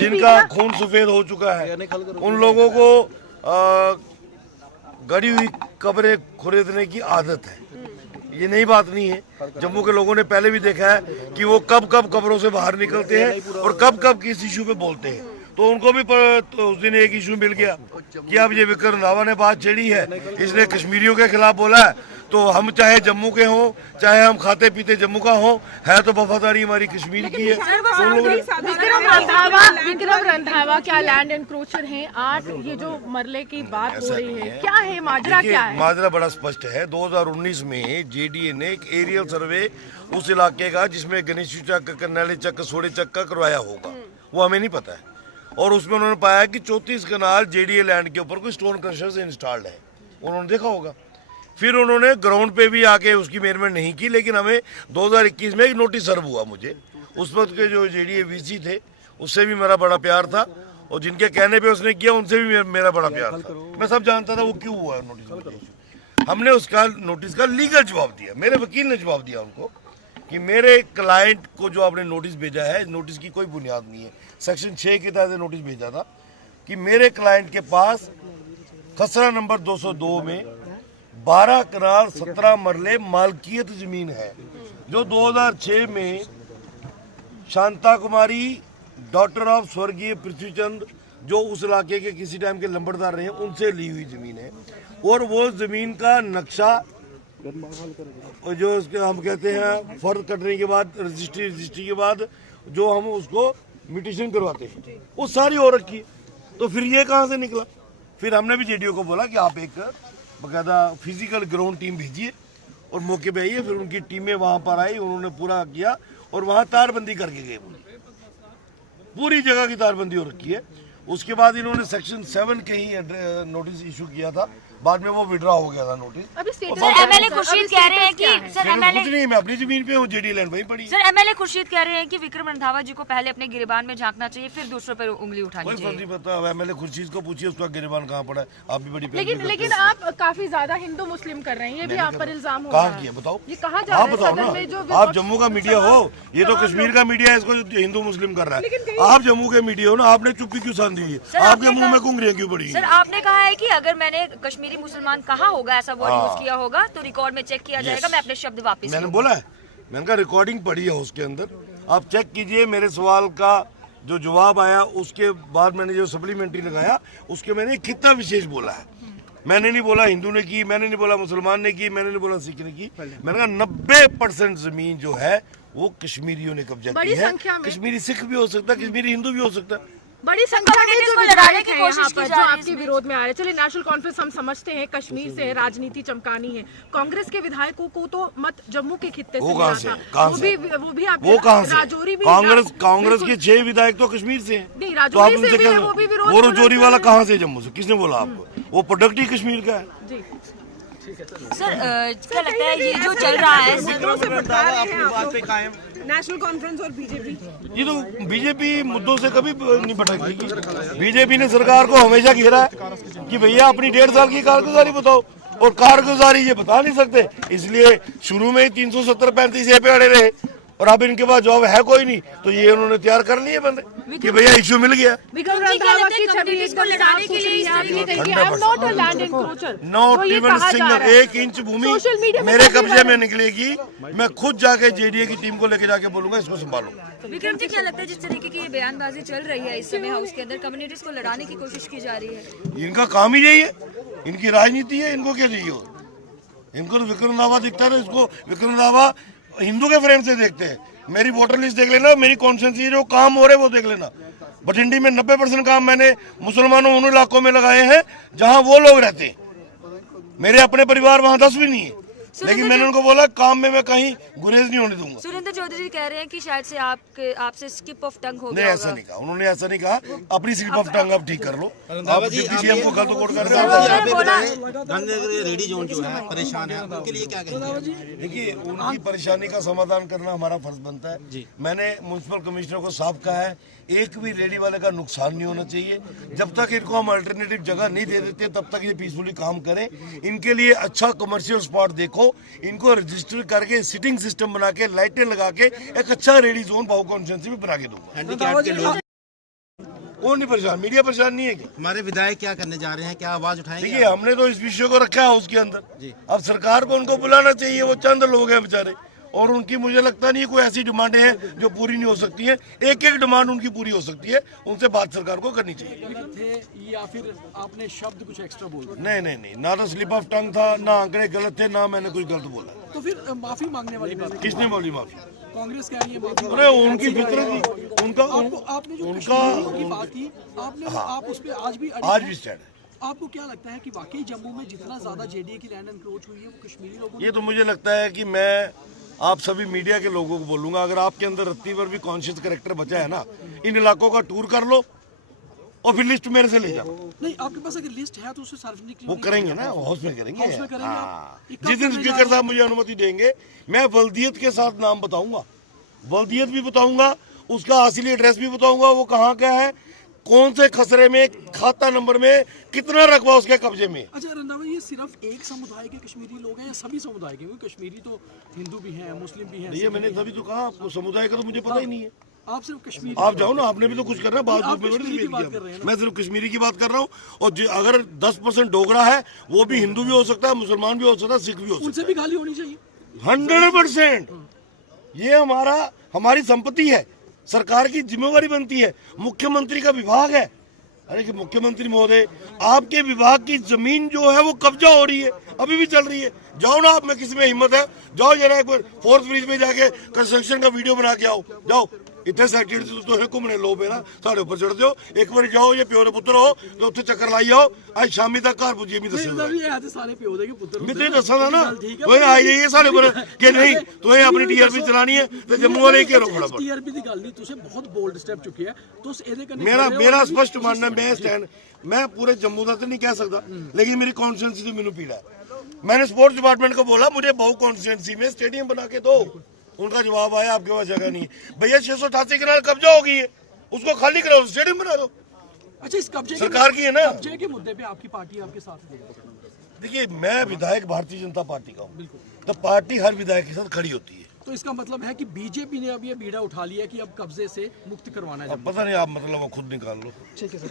जिनका खून सफेद हो चुका है, उन लोगों को गड़ी हुई कब्रें खरीदने की आदत है। ये नई बात नहीं है। जम्मू के लोगों ने पहले भी देखा है कि वो कब कब कब्रों से बाहर निकलते हैं और कब कब किस इशू पे बोलते हैं। तो उनको भी तो उस दिन एक इशू मिल गया कि अब ये विक्रम रंधावा ने बात छेड़ी है, इसने कश्मीरियों के खिलाफ बोला है, तो हम चाहे जम्मू के हों, चाहे हम खाते पीते जम्मू का हो, है तो वफादारी हमारी कश्मीर की है। विक्रम रंधावा क्या लैंड एनक्रोचर हैं? 8 ये जो मरले की बात हो रही है, क्या है माजरा? क्या है माजरा? बड़ा स्पष्ट है। 2019 में जेडीए ने एक एरियल सर्वे उस इलाके का जिसमें गणेश चक्क, करनाली चक्क, सोड़े चक्क का करवाया होगा, वो हमें नहीं पता है। और उसमें उन्होंने पाया कि 34 कनाल जेडीए लैंड के ऊपर कोई स्टोन क्रशर्स इंस्टॉल्ड है, उन्होंने देखा होगा। फिर उन्होंने ग्राउंड पे भी आके उसकी मेजरमेंट नहीं की, लेकिन हमें 2021 में एक नोटिस सर्व हुआ मुझे। उस वक्त के जो जेडीए वीसी थे उससे भी मेरा बड़ा प्यार था, और जिनके कहने पे उसने किया उनसे भी मेरा बड़ा प्यार था। मैं सब जानता था वो क्यों हुआ है नोटिस। हमने उसका नोटिस का लीगल जवाब दिया, मेरे वकील ने जवाब दिया उनको कि मेरे क्लाइंट को जो आपने नोटिस भेजा है, नोटिस की कोई बुनियाद नहीं है। सेक्शन 6 के तहत नोटिस भेजा था कि मेरे क्लाइंट के पास खसरा नंबर 202 में 12 कनाल 17 मरले मालकियत जमीन है, जो 2006 में शांता कुमारी डॉटर ऑफ स्वर्गीय पृथ्वीचंद, जो उस इलाके के किसी टाइम के लंबरदार रहे, उनसे ली हुई जमीन है। और वो जमीन का नक्शा, और जो उसके हम कहते हैं फर्द कटने के बाद रजिस्ट्री के बाद जो हम उसको म्यूटेशन करवाते हैं, वो सारी हो रखी है। तो फिर ये कहाँ से निकला? फिर हमने भी जेडीओ को बोला कि आप एक बकायदा फिजिकल ग्राउंड टीम भेजिए और मौके पे आइए। फिर उनकी टीमें वहां पर आई, उन्होंने पूरा किया और वहां तारबंदी करके गए। पूरी जगह की तारबंदी हो रखी है। उसके बाद इन्होंने सेक्शन 7 के ही नोटिस इशू किया था, बाद में वो विड्रॉ हो गया था नोटिस। एमएलए खुर्शीद कह रहे हैं कि सर कुछ नहीं, मैं अपनी जमीन पे हूँ, जेडी लैंड वहीं पड़ी। सर एमएलए खुर्शीद कह रहे हैं कि विक्रम रंधावा जी को पहले अपने गिरेबान में झांकना चाहिए, फिर दूसरों पर उंगली उठानी चाहिए। कोई फर्क नहीं पड़ता। एमएलए खुर्शीद को पूछिए उसका गिरेबान कहाँ पड़ा है। आप भी बड़ी लेकिन आप काफी ज्यादा हिंदू मुस्लिम कर रहे हैं, ये भी आप पर इल्जाम हो रहा है। कहाँ किया बताओ? ये कहा जा आप बताओ ना। आप जम्मू का मीडिया हो, ये तो कश्मीर का मीडिया है, इसको हिंदू मुस्लिम कर रहा है। आप जम्मू के मीडिया हो ना, आपने चुप्पी क्यों सान दी है? आपके मुंह में कुंगरियां क्यों पड़ी? सर आपने कहा है कि अगर मैंने कश्मीरी मुसलमान कहा होगा, ऐसा वर्ड यूज किया होगा, तो रिकॉर्ड में चेक किया जाएगा, मैं अपने शब्द वापस। मैंने बोला है, मैंने कहा रिकॉर्डिंग पड़ी है उसके अंदर, आप चेक कीजिए। मेरे सवाल का जो जवाब आया उसके बाद मैंने जो सप्लीमेंट्री लगाया उसके मैंने खिता विशेष बोला है। मैंने नहीं बोला हिंदू ने की, मैंने नहीं बोला मुसलमान ने की, मैंने नहीं बोला सिख ने की। मैंने कहा 90% जमीन जो है वो कश्मीरियों ने कब्जा की है। कश्मीरी सिख भी हो सकता है, कश्मीरी हिंदू भी हो सकता है। बड़ी संख्या में जो विधायक हैं यहाँ पर जो आपके विरोध में आ रहे हैं। चलिए, नेशनल कॉन्फ्रेंस हम समझते हैं कश्मीर से राजनीति चमकानी है, कांग्रेस के विधायकों को तो मत जम्मू के खित्ते से मिला था, वो भी राजौरी भी। कांग्रेस के 6 विधायक तो कश्मीर से हैं। नहीं, राजौरी से भी है, वो भी विरोध। वो राजौरी वाला कहाँ से? जम्मू से? किसने बोला आपको? वो प्रोडक्ट ही कश्मीर का है। जी सर क्या लगता है ये जो चल रहा है नेशनल कॉन्फ्रेंस और बीजेपी, ये तो बीजेपी मुद्दों से कभी नहीं भटकती। बीजेपी ने सरकार को हमेशा घेरा है कि भैया अपनी 1.5 साल की कारगुजारी बताओ, और कारगुजारी ये बता नहीं सकते, इसलिए शुरू में ही 370-35 पे अड़े रहे, और अब इनके पास जॉब है कोई नहीं, तो ये उन्होंने तैयार कर लिए बंदे कि भैया इशू मिल गया। विक्रम रंधावा की छवि एकदम साफ सुथरी है, आप ये कहिए I am not a land encroacher, not even single 1 inch भूमि मेरे कब्जे में निकलेगी। मैं खुद जाके जेडीए की टीम को लेके जाके बोलूंगा इसको संभालो। विक्रम जी क्या लगता है जिस तरीके की ये बयानबाजी चल रही है इस समय हाउस के अंदर, कम्युनिटीज को लड़ाने की कोशिश की जा रही है? इनका काम ही यही है, इनकी राजनीति है, इनको क्या चाहिए? इनको तो विक्रम रंधावा दिखता है, इसको विक्रम रंधावा हिंदू के फ्रेम से देखते हैं। मेरी वोटर लिस्ट देख लेना, मेरी कॉन्स्टिट्यूंसी जो काम हो रहे हैं वो देख लेना। बठिंडी में 90% काम मैंने मुसलमानों उन इलाकों में लगाए हैं जहां वो लोग रहते हैं। मेरे अपने परिवार वहां 10 भी नहीं है, लेकिन मैंने उनको बोला काम में मैं कहीं गुरेज नहीं होने दूंगा। सुरेंद्र चौधरी जी कह रहे हैं कि शायद से आपसे स्किप ऑफ टंग हो गया। नहीं, ऐसा नहीं कहा उन्होंने, ऐसा नहीं कहा। अपनी स्लिप ऑफ टंग आप ठीक कर लो। आप डिप्टी सीएम को गलत कोट कर रहे हो। रेडी जोन जो है परेशान है, उनके लिए क्या कहेंगे? देखिए, उनकी परेशानी का समाधान करना हमारा फर्ज बनता है। मैंने म्युनिसिपल कमिश्नर को साफ कहा है, एक भी रेडी वाले का नुकसान नहीं होना चाहिए। जब तक इनको हम अल्टरनेटिव जगह नहीं दे देते तब तक ये पीसफुली काम करें। इनके लिए अच्छा कमर्शियल स्पॉट देखो, इनको रजिस्टर करके सिटिंग सिस्टम बना के लाइटें लगा के एक अच्छा रेडी जोन भाऊ कॉन्स्टिट्यूंसी में बना के दो। कौन नहीं परेशान, मीडिया परेशान नहीं है क्या? हमारे विधायक क्या करने जा रहे हैं, क्या आवाज उठाएंगे? देखिए हमने तो इस विषय को रखा है उसके अंदर, जी। अब सरकार को उनको बुलाना चाहिए, वो चंद लोग हैं बेचारे, और उनकी मुझे लगता नहीं कोई ऐसी डिमांडें हैं जो पूरी नहीं हो सकती हैं। एक एक डिमांड उनकी पूरी हो सकती है, उनसे बात सरकार को करनी चाहिए। गलत थे या फिर आपने शब्द कुछ एक्स्ट्रा बोल दिया? नहीं, ना तो स्लिप ऑफ टंग था, ना आंकड़े गलत थे, ना मैंने कुछ गलत बोला। तो फिर माफी मांगने वाली बात किसने बोली माफी? कांग्रेस कह रही है माफी। अरे उनकी फितरत थी, उनका आपने जो उनका कश्मीरियों की बात की, आपने आप उस पर आज भी अड़े आज हैं। भी स्टैंड है। आपको क्या लगता है कि वाकई जम्मू में जितना ज्यादा जेडीए की लैंड एनक्रोच हुई है वो कश्मीरी लोगों ये तो मुझे लगता है कि मैं आप सभी मीडिया के लोगों को बोलूंगा, अगर आपके अंदर रत्ती पर भी कॉन्शियस करेक्टर बचा है ना, इन इलाकों का टूर कर लो और फिर लिस्ट मेरे से ले जाओ। नहीं, आपके पास अगर लिस्ट है तो उसे सार्वजनिक वो करेंगे ना, हाउस में करेंगे। हाउस में करेंगे आप? हाँ। ये कब जिस दिन करने जा स्पीकर रहे साहब मुझे अनुमति देंगे, मैं वल्दियत के साथ नाम बताऊंगा, वल्दियत भी बताऊंगा, उसका असली एड्रेस भी बताऊंगा, वो कहाँ का है, कौन से खसरे में, खाता नंबर में, कितना रकबा उसके कब्जे में। अच्छा रंधावा, ये सिर्फ एक समुदाय के कश्मीरी लोग हैं या सभी समुदाय के? क्योंकि कश्मीरी तो हिंदू भी हैं, मुस्लिम भी हैं। ये मैंने तभी तो कहा आपको, समुदाय का तो मुझे पता ही नहीं है। आप सिर्फ कश्मीरी, आप जाओ ना, आपने भी तो कुछ करना, बात आप में कश्मीरी की बात कर रहे हैं ना? मैं सिर्फ कश्मीरी की बात कर रहा हूँ, और अगर 10% डोगरा है, वो भी हिंदू भी हो सकता है, मुसलमान भी हो सकता है, सिख भी हो सकता उनसे भी गाली होनी चाहिए। है। 100% ये हमारी संपत्ति है, सरकार की जिम्मेवारी बनती है, मुख्यमंत्री का विभाग है। अरे कि मुख्यमंत्री महोदय, आपके विभाग की जमीन जो है वो कब्जा हो रही है, अभी भी चल रही है। जाओ ना आप में किसी में हिम्मत है, जाओ जरा एक बार फोर्थ ब्रिज में जाके कंस्ट्रक्शन का वीडियो बना के आओ, जाओ। इतने सैक्टर तो है घूमने लो मेरा साढ़े ऊपर चढ़ दो, एक बार जाओ, ये प्यो दे पुत्र हो तो उत्थे चक्कर लाई आओ, आज शामी तक घर पुजिए। मैं सारे प्यो के पुत्र तो दसा था ना, तो आ जाइए साढ़े ऊपर कि नहीं तो अपनी टीआरपी चलानी है तो जम्मू वाले घेरो फटाफट। टीआरपी की गल नहीं, तुसे बहुत बोल्ड स्टेप चुके हैं तो ਇਹਦੇ कन्नै मेरा स्पष्ट मानना है, मैं स्टैंड, मैं पूरे जम्मू का तो नहीं कह सकता, लेकिन मेरी कॉन्स्टिट्यूंसी तो मैंने पीड़ा है। मैंने स्पोर्ट्स डिपार्टमेंट को बोला मुझे बहु कॉन्स्टिट्यूंसी में स्टेडियम बना के दो, उनका जवाब आया आपके पास जगह नहीं है। भैया 688 कनाल कब्जा हो गई है, उसको खाली कराओ, स्टेडियम बना दो। अच्छा, इस कब्जे सरकार की है ना। कब्जे के मुद्दे पे आपकी पार्टी आपके साथ है? देखिए मैं विधायक भारतीय जनता पार्टी का हूँ, तो पार्टी हर विधायक के साथ खड़ी होती है। तो इसका मतलब है कि बीजेपी ने अब ये बीड़ा उठा लिया कि अब कब्जे से मुक्त करवाना है। अब पता नहीं, आप मतलब खुद निकाल लो। ठीक है सर।